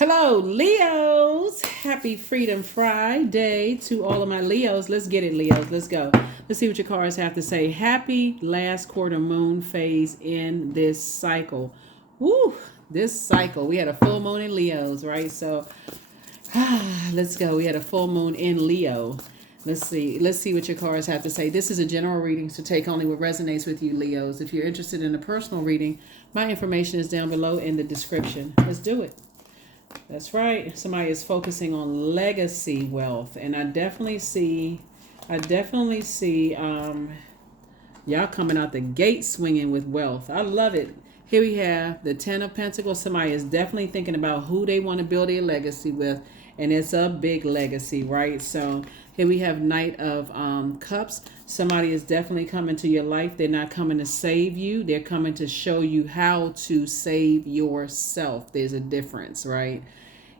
Hello, Leos. Happy Freedom Friday to all of my Leos. Let's get it, Leos. Let's go. Let's see what your cards have to say. Happy last quarter moon phase in this cycle. Woo! This cycle. We had a full moon in Leos, right? So, let's go. We had a full moon in Leo. Let's see. Let's see what your cards have to say. This is a general reading, so take only what resonates with you, Leos. If you're interested in a personal reading, my information is down below in the description. Let's do it. That's right. Somebody is focusing on legacy wealth, and I definitely see y'all coming out the gate swinging with wealth. I love it. Here we have the Ten of Pentacles. Somebody is definitely thinking about who they want to build a legacy with, and it's a big legacy, right? So here we have Knight of Cups. Somebody is definitely coming to your life. They're not coming to save you. They're coming to show you how to save yourself. There's a difference, right?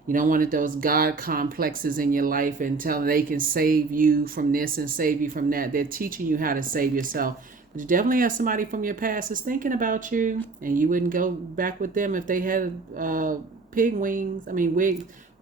You don't want those God complexes in your life and tell them they can save you from this and save you from that. They're teaching you how to save yourself. But you definitely have somebody from your past that's thinking about you, and you wouldn't go back with them if they had pig wings.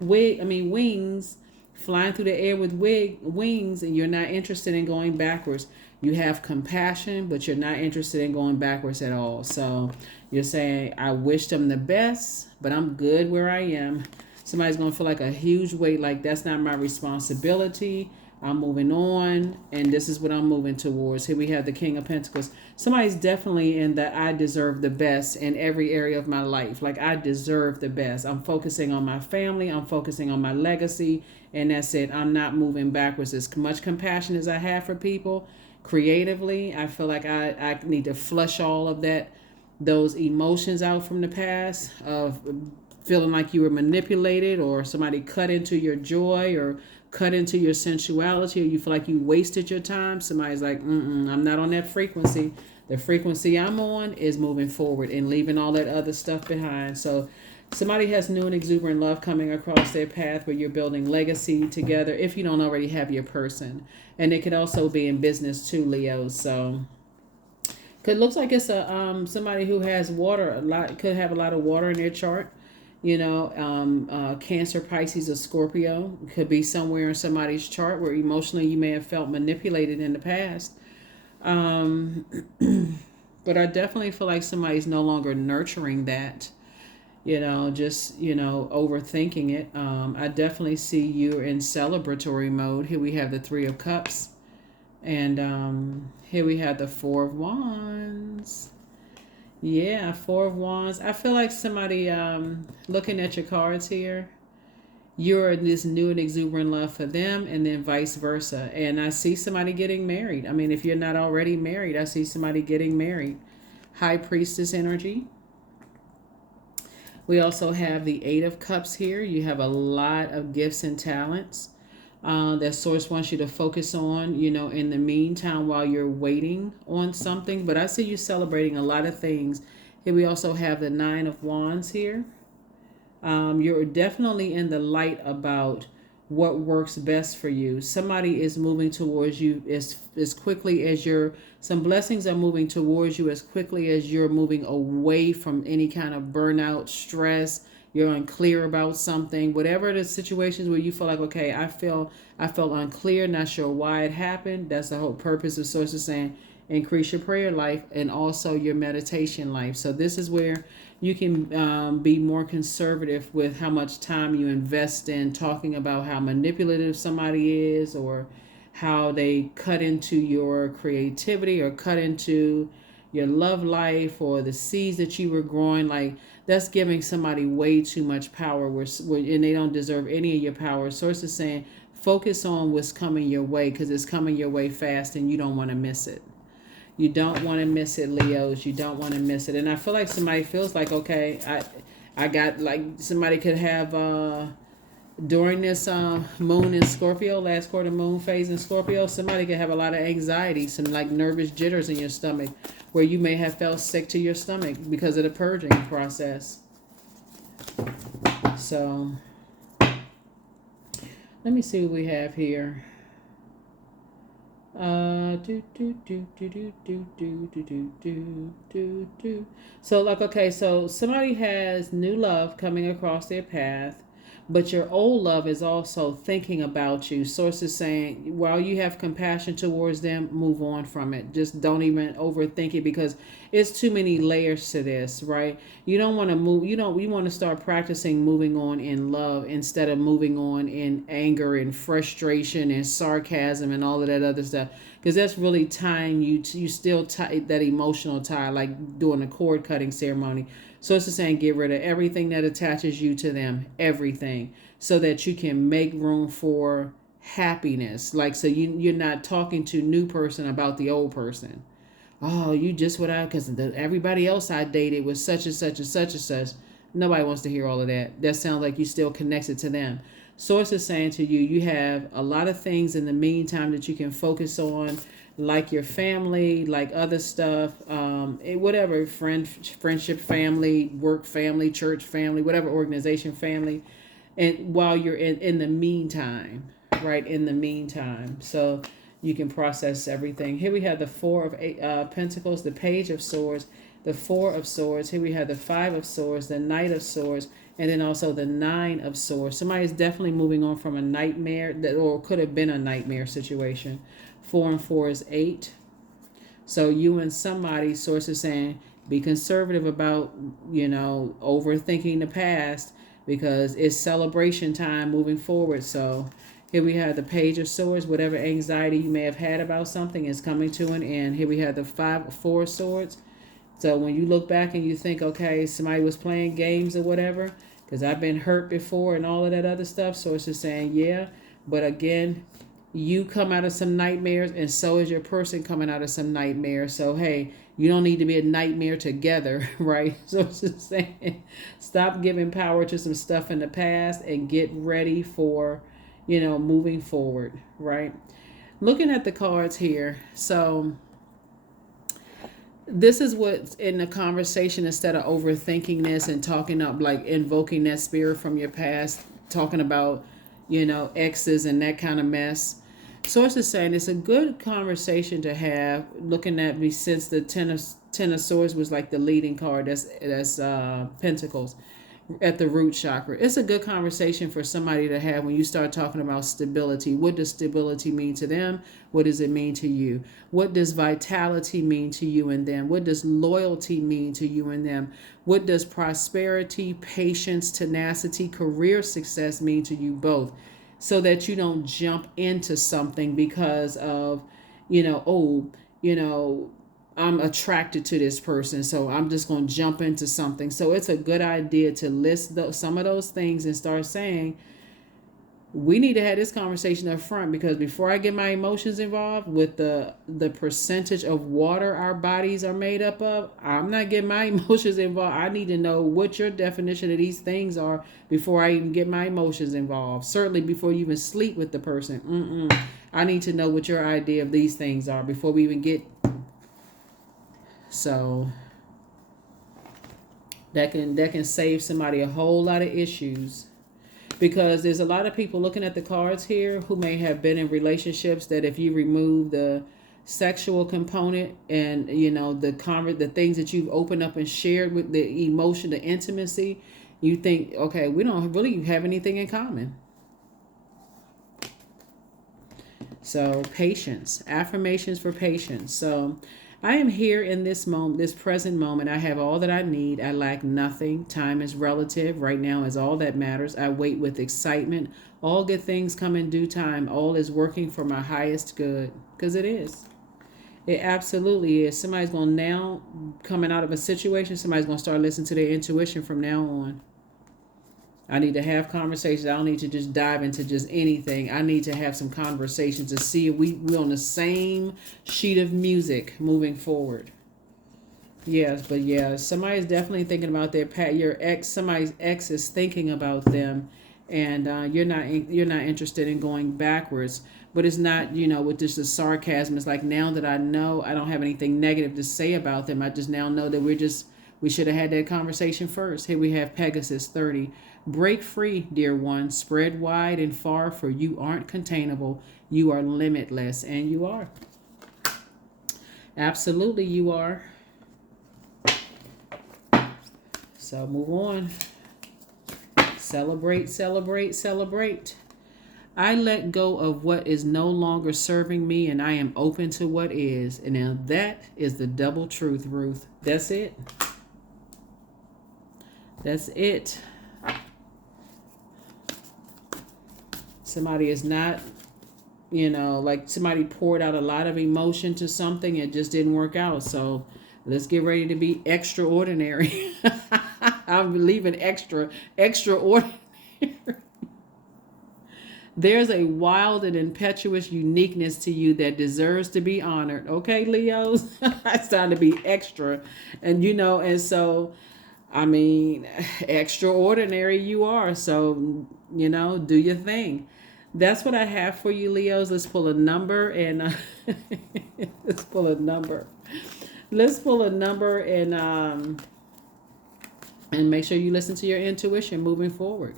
Wings flying through the air with wings, and you're not interested in going backwards. You have compassion, but you're not interested in going backwards at all. So you're saying, I wish them the best, but I'm good where I am. Somebody's going to feel like a huge weight, like that's not my responsibility. I'm moving on, and this is what I'm moving towards. Here we have the King of Pentacles. Somebody's definitely in that I deserve the best in every area of my life. Like I deserve the best. I'm focusing on my family. I'm focusing on my legacy, and that's it. I'm not moving backwards. As much compassion as I have for people, creatively, I feel like I need to flush all of those emotions out from the past of feeling like you were manipulated, or somebody cut into your joy, or cut into your sensuality, or you feel like you wasted your time. Somebody's like, I'm not on that frequency. The frequency I'm on is moving forward and leaving all that other stuff behind. So somebody has new and exuberant love coming across their path where you're building legacy together if you don't already have your person. And it could also be in business too, Leo. So it looks like it's a somebody who has water a lot, could have a lot of water in their chart. Cancer, Pisces, or Scorpio could be somewhere in somebody's chart where emotionally you may have felt manipulated in the past. But I definitely feel like somebody's no longer nurturing that, overthinking it. I definitely see you in celebratory mode. Here we have the Three of Cups, and here we have the Four of Wands. Yeah, Four of Wands. I feel like somebody looking at your cards here, you're in this new and exuberant love for them, and then vice versa. And I see somebody getting married. I mean, if you're not already married, I see somebody getting married. High Priestess energy. We also have the Eight of Cups here. You have a lot of gifts and talents that source wants you to focus on, in the meantime while you're waiting on something. But I see you celebrating a lot of things. Here we also have the Nine of Wands here. You're definitely in the light about what works best for you. Somebody is moving towards you as quickly as some blessings are moving towards you as quickly as you're moving away from any kind of burnout, stress. You're unclear about something, whatever the situations where you feel like, okay, I felt unclear, not sure why it happened. That's the whole purpose of sources saying increase your prayer life and also your meditation life. So this is where you can be more conservative with how much time you invest in talking about how manipulative somebody is, or how they cut into your creativity or cut into your love life, or the seeds that you were growing. Like that's giving somebody way too much power, and they don't deserve any of your power. Source is saying focus on what's coming your way, because it's coming your way fast and you don't want to miss it. You don't want to miss it, Leos. You don't want to miss it. And I feel like somebody feels like, okay, I got, like, somebody could have during this moon in Scorpio, last quarter moon phase in Scorpio, somebody could have a lot of anxiety, some like nervous jitters in your stomach, where you may have felt sick to your stomach because of the purging process. So let me see what we have here. So like, okay, so somebody has new love coming across their path. But your old love is also thinking about you. Source is saying, while you have compassion towards them, move on from it. Just don't even overthink it, because it's too many layers to this, right? You don't want to move. You want to start practicing moving on in love instead of moving on in anger and frustration and sarcasm and all of that other stuff. Because that's really tying you to, you still tie that emotional tie, like doing a cord cutting ceremony. So it's just saying get rid of everything that attaches you to them, everything, so that you can make room for happiness. Like, so you're not talking to new person about the old person. Oh, you just what I, because everybody else I dated was such and such and such and such. Nobody wants to hear all of that. That sounds like you still connected to them. Source is saying to you, you have a lot of things in the meantime that you can focus on, like your family, like other stuff, whatever, friendship, family, work family, church family, whatever organization family. And while you're in the meantime, right, in the meantime. So you can process everything. Here we have the Four of Pentacles, the Page of Swords, the Four of Swords. Here we have the Five of Swords, the Knight of Swords, and then also the Nine of Swords. Somebody is definitely moving on from a nightmare that, or could have been a nightmare situation. 4 and 4 is 8. So you and somebody, source is saying, be conservative about, overthinking the past, because it's celebration time moving forward. So here we have the Page of Swords. Whatever anxiety you may have had about something is coming to an end. Here we have the Four of Swords. So when you look back and you think, okay, somebody was playing games or whatever, because I've been hurt before and all of that other stuff. Source is saying, yeah, but again, you come out of some nightmares, and so is your person coming out of some nightmares. So hey, you don't need to be a nightmare together, right? So it's just saying, stop giving power to some stuff in the past and get ready for, moving forward, right? Looking at the cards here, so this is what's in the conversation. Instead of overthinking this and talking up, like invoking that spirit from your past, talking about, exes and that kind of mess. Source is saying it's a good conversation to have, looking at me, since the ten of Swords was like the leading card. That's Pentacles at the root chakra. It's a good conversation for somebody to have when you start talking about stability. What does stability mean to them? What does it mean to you? What does vitality mean to you and them? What does loyalty mean to you and them? What does prosperity, patience, tenacity, career success mean to you both? So that you don't jump into something because of, I'm attracted to this person, so I'm just going to jump into something. So it's a good idea to list some of those things and start saying, we need to have this conversation up front, because before I get my emotions involved with the percentage of water our bodies are made up of, I'm not getting my emotions involved. I need to know what your definition of these things are before I even get my emotions involved. Certainly before you even sleep with the person. I need to know what your idea of these things are before we even get. So that can save somebody a whole lot of issues, because there's a lot of people looking at the cards here who may have been in relationships that, if you remove the sexual component and the things that you've opened up and shared with the emotion, the intimacy, you think, okay, we don't really have anything in common. So patience, affirmations for patience. So I am here in this moment, this present moment. I have all that I need. I lack nothing. Time is relative. Right now is all that matters. I wait with excitement. All good things come in due time. All is working for my highest good. Because it is. It absolutely is. Somebody's going to now, coming out of a situation, somebody's going to start listening to their intuition from now on. I need to have conversations. I don't need to just dive into just anything. I need to have some conversations to see if we're on the same sheet of music moving forward. Yes, but yeah, somebody's definitely thinking about their past. Your ex, somebody's ex is thinking about them, and you're not interested in going backwards. But it's not, with just the sarcasm. It's like, now that I know, I don't have anything negative to say about them. I just now know that we should have had that conversation first. Here we have Pegasus 30. Break free, dear one. Spread wide and far, for you aren't containable. You are limitless, and you are. Absolutely, you are. So move on. Celebrate, celebrate, celebrate. I let go of what is no longer serving me and I am open to what is. And now that is the double truth, Ruth. That's it. That's it. Somebody is not, like somebody poured out a lot of emotion to something. It just didn't work out. So let's get ready to be extraordinary. I'm leaving extraordinary. There's a wild and impetuous uniqueness to you that deserves to be honored. Okay, Leos? It's time to be extra. And so, I mean, extraordinary you are. So, do your thing. That's what I have for you, Leos. Let's pull a number and let's pull a number. Let's pull a number and make sure you listen to your intuition moving forward.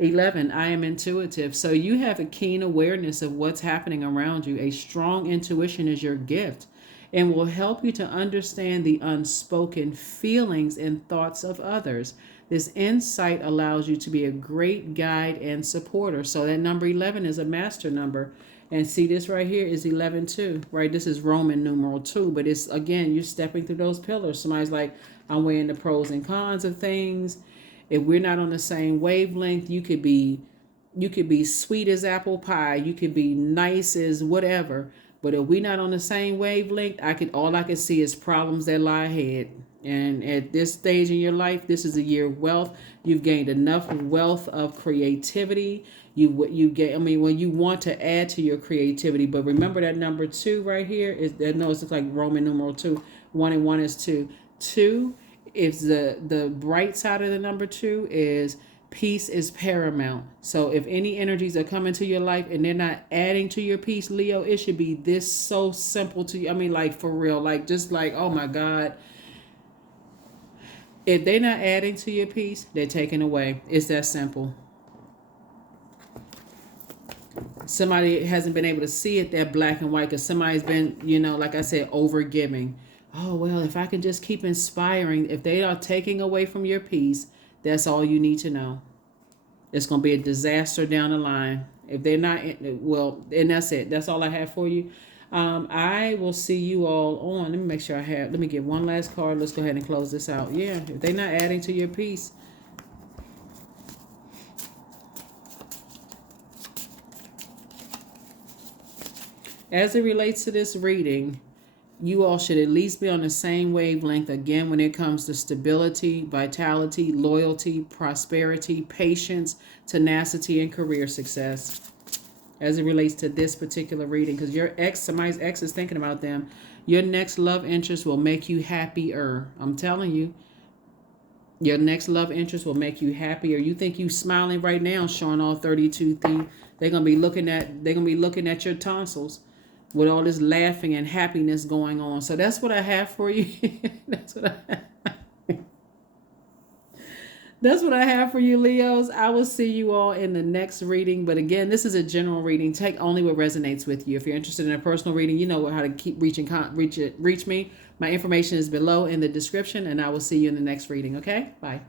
11, I am intuitive. So you have a keen awareness of what's happening around you. A strong intuition is your gift and will help you to understand the unspoken feelings and thoughts of others. This insight allows you to be a great guide and supporter. So that number 11 is a master number. And see, this right here is 11 too, right? This is Roman numeral 2, but it's, again, you're stepping through those pillars. Somebody's like, I'm weighing the pros and cons of things. If we're not on the same wavelength, you could be sweet as apple pie. You could be nice as whatever. But if we're not on the same wavelength, all I can see is problems that lie ahead. And at this stage in your life, this is a year of wealth. You've gained enough wealth of creativity. You get. I mean, when you want to add to your creativity, but remember that number 2 right here is that. No, it's like Roman numeral 2. 1 and 1 is 2. 2. If the bright side of the number 2 is peace is paramount. So if any energies are coming to your life and they're not adding to your peace, Leo, it should be this so simple to you. I mean, like for real, like just like, oh my God. If they're not adding to your peace, they're taking away. It's that simple. Somebody hasn't been able to see it that black and white because somebody's been, like I said, over giving. Oh, well, if I can just keep inspiring, if they are taking away from your peace, that's all you need to know. It's going to be a disaster down the line. If they're not, well, and that's it. That's all I have for you. I will see you all on. Let me make sure let me get one last card. Let's go ahead and close this out. Yeah, if they're not adding to your peace. As it relates to this reading, you all should at least be on the same wavelength again when it comes to stability, vitality, loyalty, prosperity, patience, tenacity, and career success. As it relates to this particular reading, because somebody's ex is thinking about them. Your next love interest will make you happier. I'm telling you. Your next love interest will make you happier. You think you smiling right now, showing all 32 teeth. They're gonna be looking at your tonsils with all this laughing and happiness going on. So that's what I have for you. That's what I have for you, Leos. I will see you all in the next reading. But again, this is a general reading. Take only what resonates with you. If you're interested in a personal reading, you know how to keep reach me. My information is below in the description, and I will see you in the next reading. Okay? Bye.